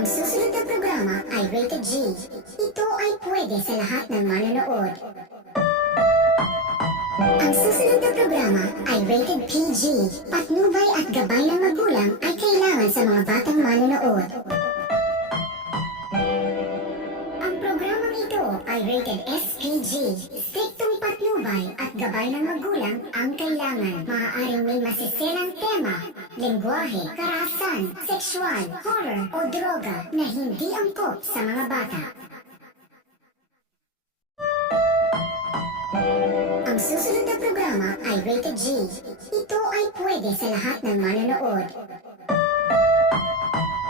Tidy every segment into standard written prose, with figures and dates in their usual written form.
Ang susunod na programa ay rated G. Ito ay pwede sa lahat ng manonood. Ang susunod na programa ay rated PG. Patnubay at gabay ng magulang ay kailangan sa mga batang manonood. Ang programang ito ay rated SPG. Striktong patnubay at gabay ng magulang ang kailangan. Maaaring may masiselang tema, lengguwahe, karahasan, sexual, horror o droga na hindi angkop sa mga bata. Ang susunod na programa ay rated G. Ito ay pwede sa lahat ng manonood.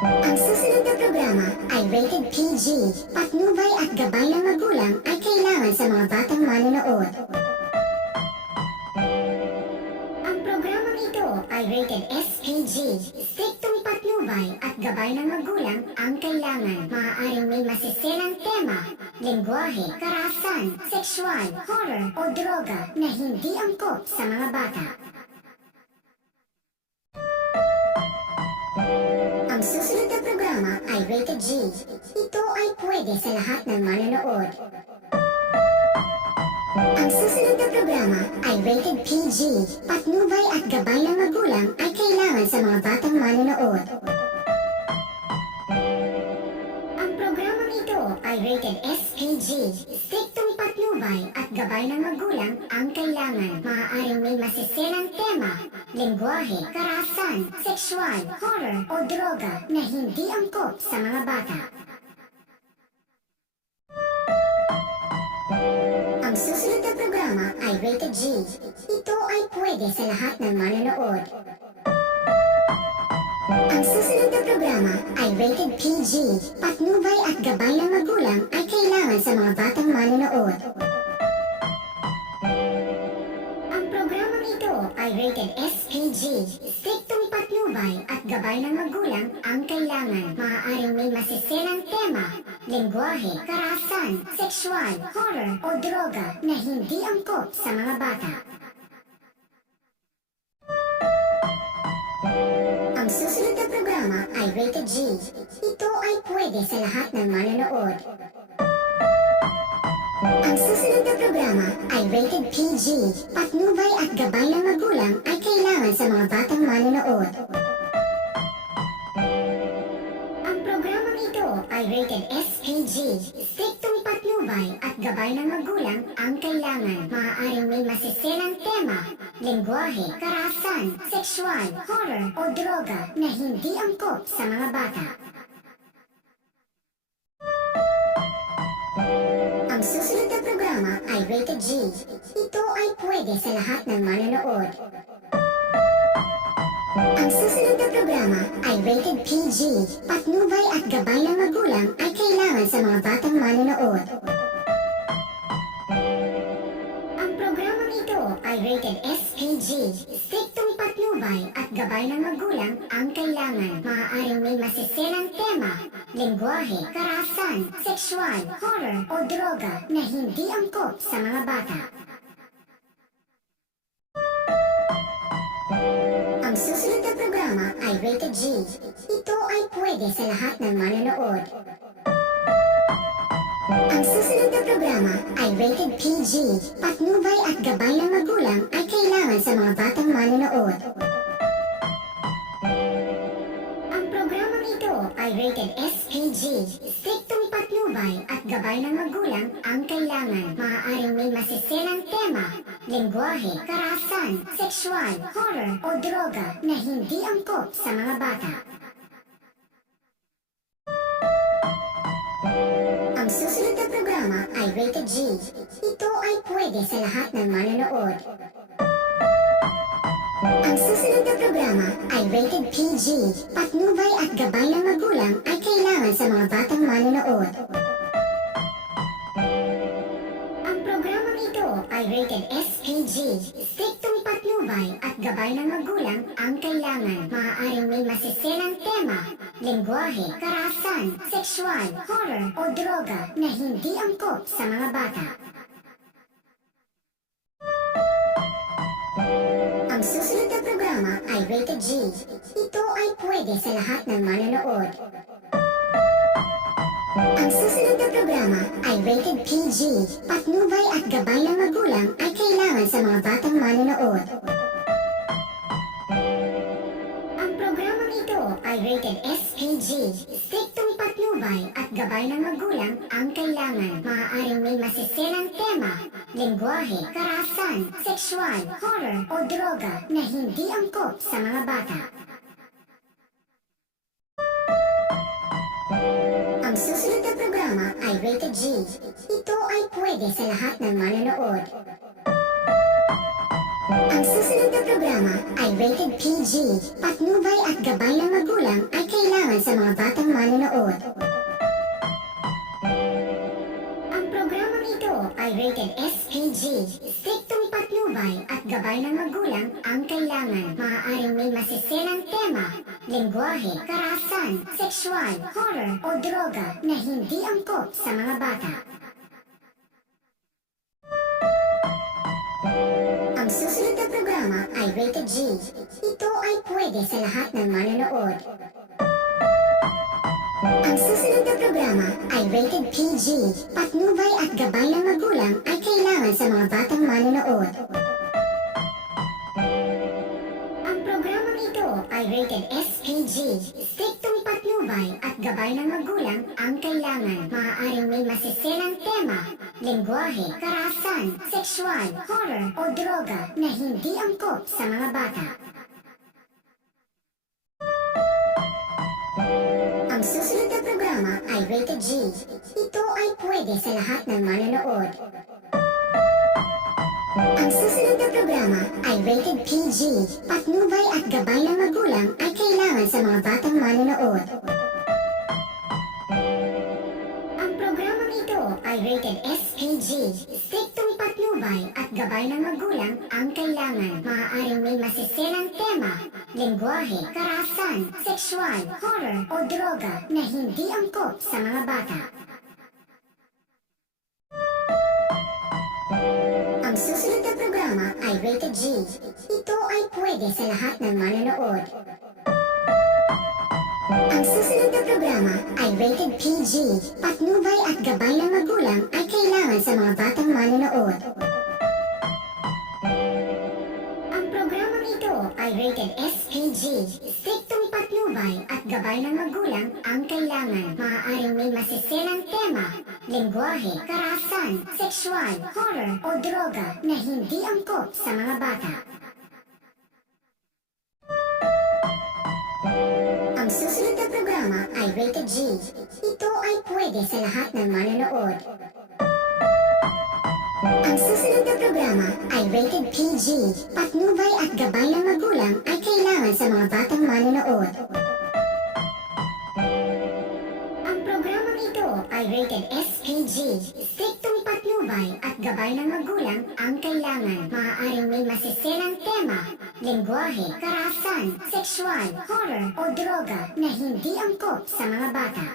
Ang susunod na programa ay rated PG. Patnubay at gabay ng magulang ay kailangan sa mga batang manonood. Ang programang ito ay rated SPG. Striktong patnubay at gabay ng magulang ang kailangan. Maaaring may masiselang tema, lengguwahe, karahasan, sexual, horror o droga na hindi angkop sa mga bata. Ang susunod na programa ay rated G. Ito ay pwede sa lahat ng manonood. Ang susunod na programa ay rated PG. Patnubay at gabay ng magulang ay kailangan sa mga batang manonood. Ang programang ito ay rated SPG. Striktong patnubay at gabay ng magulang ang kailangan. Maaaring may masiselang tema, lengguwahe, karahasan, sexual, horror o droga na hindi angkop sa mga bata. Ang susunod na programa ay rated G. Ito ay pwede sa lahat ng manonood. Ang susunod na programa ay rated PG. Patnubay at gabay ng magulang ay kailangan sa mga batang manonood. Ang programang ito ay rated SPG. Striktong patnubay at gabay ng magulang ang kailangan. Maaaring may masiselang tema, lengguwahe, karahasan, sexual, horror o droga na hindi angkop sa mga bata. Ang susunod na programa ay rated G. Ito ay pwede sa lahat ng manonood. Ang susunod na programa ay rated PG. Patnubay at gabay ng magulang ay kailangan sa mga batang manonood. Ang programang ito ay rated SPG. Striktong patnubay at gabay ng magulang ang kailangan. Maaaring may masiselang tema, lengguwahe, karahasan, sexual, horror o droga na hindi angkop sa mga bata. Ang susunod na programa ay rated G. Ito ay pwede sa lahat ng manonood. Ang susunod na programa ay rated PG. Patnubay at gabay ng magulang ay kailangan sa mga batang manonood. Ang programang ito ay rated SPG. Striktong patnubay at gabay ng magulang ang kailangan. Maaaring may masiselang tema, lengguwahe, karahasan, sexual, horror o droga na hindi angkop sa mga bata. Ang susunod na programa ay rated G. Ito ay pwede sa lahat ng manonood. Ang susunod na programa ay rated PG. Patnubay at gabay ng magulang ay kailangan sa mga batang manonood. Ang programang ito ay rated SPG. Striktong patnubay at gabay ng magulang ang kailangan. Maaaring may masiselang tema, lengguwahe, karahasan, sexual, horror o droga na hindi angkop sa mga bata. Ang susunod na programa ay rated G. Ito ay pwede sa lahat ng manonood. Ang susunod na programa ay rated PG. Patnubay at gabay ng magulang ay kailangan sa mga batang manonood. Ang programang ito ay rated SPG. Striktong patnubay at gabay ng magulang ang kailangan. Maaaring may masiselang tema, lengguwahe, karahasan, sexual, horror o droga na hindi angkop sa mga bata. Ang susunod na programa ay rated G. Ito ay pwede sa lahat ng manonood. Ang susunod na programa ay rated PG. Patnubay at gabay ng magulang ay kailangan sa mga batang manonood. Ang programang ito ay rated SPG. Striktong patnubay at gabay ng magulang ang kailangan. Maaaring may masiselang tema, lengguwahe, karahasan, sexual, horror o droga na hindi angkop sa mga bata. Ang susunod na programa ay rated G. Ito ay pwede sa lahat ng manonood. Ang susunod na programa ay rated PG. Patnubay at gabay ng magulang ay kailangan sa mga batang manonood. Ang programang ito ay rated SPG. Striktong patnubay at gabay ng magulang ang kailangan. Maaaring may masiselang tema, lengguwahe, karahasan, sexual, horror o droga na hindi angkop sa mga bata. Ang susunod na programa ay rated G. Ito ay pwede sa lahat ng manonood. Ang susunod na programa ay rated PG. Patnubay at gabay ng magulang ay kailangan sa mga batang manonood. Ang programang ito ay rated SPG. Striktong patnubay at gabay ng magulang ang kailangan. Maaaring may masiselang tema, lengguwahe, karahasan, sexual, horror o droga na hindi angkop sa mga bata. Ang susunod na programa ay rated G. Ito ay pwede sa lahat ng manonood. Ang susunod na programa ay rated PG. Patnubay at gabay ng magulang ay kailangan sa mga batang manonood. Ang programang ito ay rated SPG. Striktong patnubay at gabay ng magulang ang kailangan. Maaaring may masiselang tema, lengguwahe, karahasan, sexual, horror o droga na hindi angkop sa mga bata. Ang susunod na programa ay rated G. Ito ay pwede sa lahat ng manonood. Ang susunod na programa ay rated PG. Patnubay at gabay ng magulang ay kailangan sa mga batang manonood. Ang programang ito ay rated SPG. Striktong patnubay at gabay ng magulang ang kailangan. Maaaring may masiselang tema, lengguwahe, karahasan, sexual, horror o droga na hindi angkop sa mga bata. Ang susunod na programa ay rated G. Ito ay pwede sa lahat ng manonood. Ang susunod na programa ay rated PG. Patnubay at gabay ng magulang ay kailangan sa mga batang manonood. Ang programang ito ay rated SPG. Striktong patnubay at gabay ng magulang ang kailangan. Maaaring may masiselang tema, lengguwahe, karahasan, sexual, horror o droga na hindi angkop sa mga bata.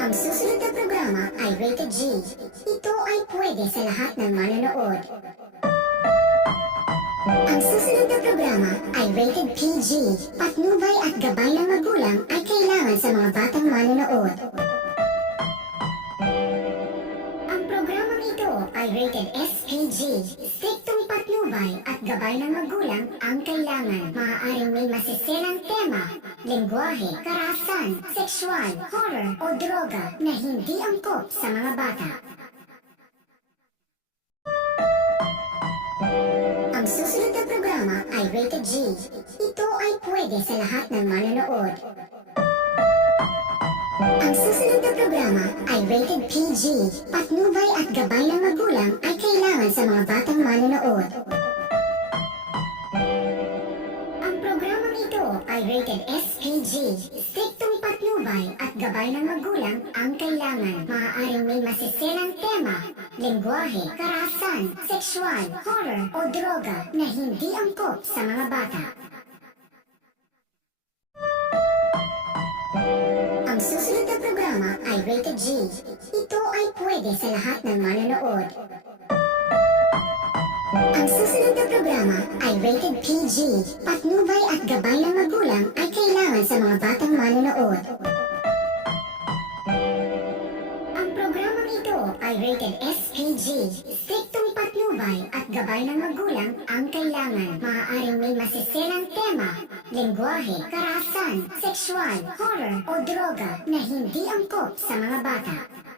Ang susunod na programa ay rated G. Ito ay pwede sa lahat ng manonood. Ang susunod na programa ay rated PG. Patnubay at gabay ng magulang ay kailangan sa mga batang manonood. Ang programang ito ay rated SPG. Striktong patnubay at gabay ng magulang ang kailangan. Maaaring may masiselang tema, lengguwahe, karahasan, sexual, horror o droga na hindi angkop sa mga bata. Ang susunod na programa ay rated G. Ito ay pwede sa lahat ng manonood. Ang susunod na programa ay rated PG. Patnubay at gabay ng magulang ay kailangan sa mga batang manonood. Ang programang ito ay rated SPG. Striktong patnubay at gabay ng magulang ang kailangan. Maaaring may masiselang tema, lengguwahe, karahasan, sexual, horror o droga na hindi angkop sa mga bata. Ang susunod na programa ay rated G. Ito ay pwede sa lahat ng manonood. Ang susunod na programa ay rated PG. Patnubay at gabay ng magulang ay kailangan sa mga batang manonood. Ang programang ito ay rated SPG. Striktong patnubay at gabay ng magulang ang kailangan. Maaaring may masiselang tema, lengguwahe, karahasan, sexual, horror o droga na hindi angkop sa mga bata.